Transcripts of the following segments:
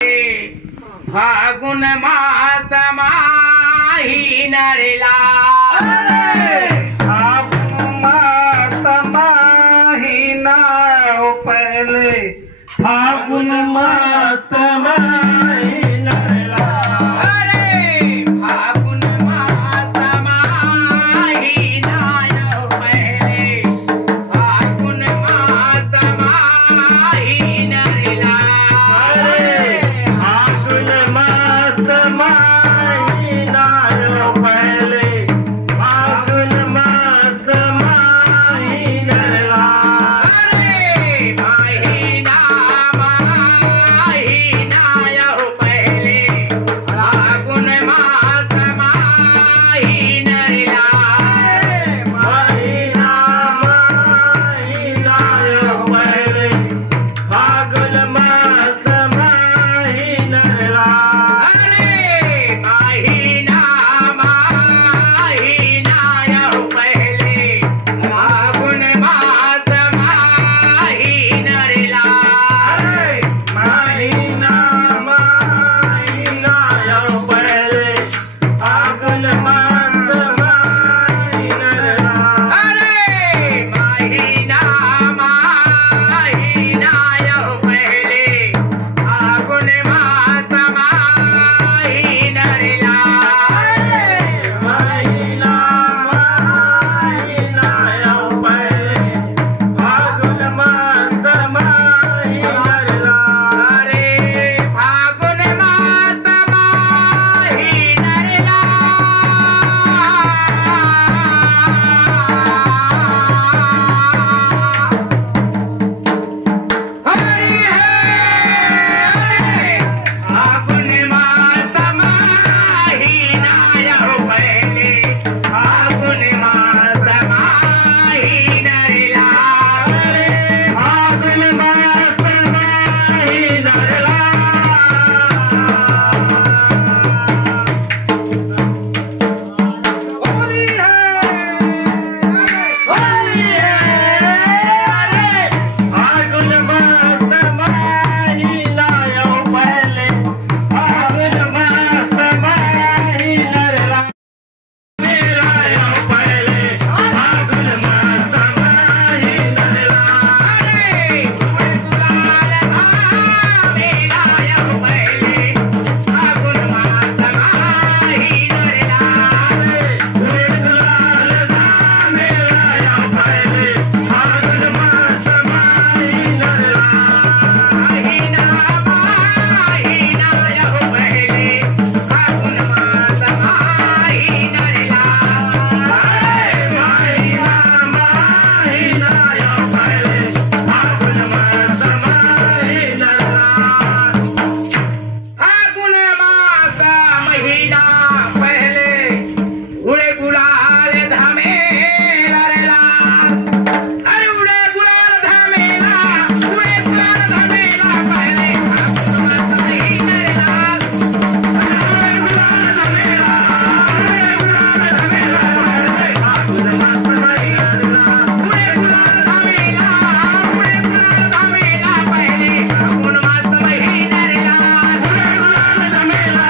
फागुन मास माहीना रे फागुन मास माहीना पहले फागुन मास माहीना फागुन मास माहीना पहले फागुन मास माहीना रे फागुन मास माहीना पहले फागुन मास माहीना माहीना माहीना पहले फागुन मास माहीना रे माहीना माहीना पहले फागुन मास माहीना माहीना माहीना पहले फागुन मास माहीना रे माहीना माहीना पहले फागुन मास माहीना माहीना माहीना पहले फागुन मास माहीना रे माहीना माहीना पहले फागुन मास माहीना फागुन मास माहीना रे फागुन मास माहीना पहले फागुन मास माहीना रे फागुन मास माहीना फागुन मास माहीना पहले फागुन मास माहीना पहले फागुन मास माहीना फागुन मास महीना पहले उड़े गुलाल धमेला रे लाल। अरे उड़े गुलाल धमेला उड़े गुलाल धमेला पहले फागुन मास महीना रे लाल। उड़े गुलाल धमेला उड़े गुलाल धमेला पहले फागुन मास महीना रे लाल। उड़े गुलाल धमेला उड़े गुलाल धमेला पहले फागुन मास महीना रे लाल। फागुन मास महीना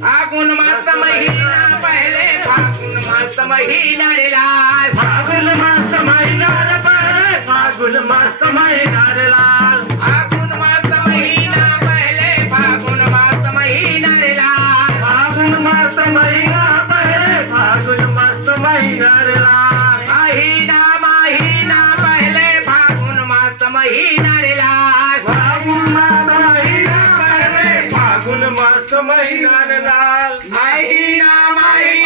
फागुन मास महीना पहले फागुन मास महीना रे लाल। फागुन मास महीना पहले फागुन मास महीना लाल फागुन मास महीना पहले फागुन मास महीना रे लाल। फागुन मास महीना पहले फागुन मास महीना लाल महीना महीना पहले फागुन मास महीना रे लाल। फागुन मास महीना पहले फागुन मास महीना लाल महीना महीना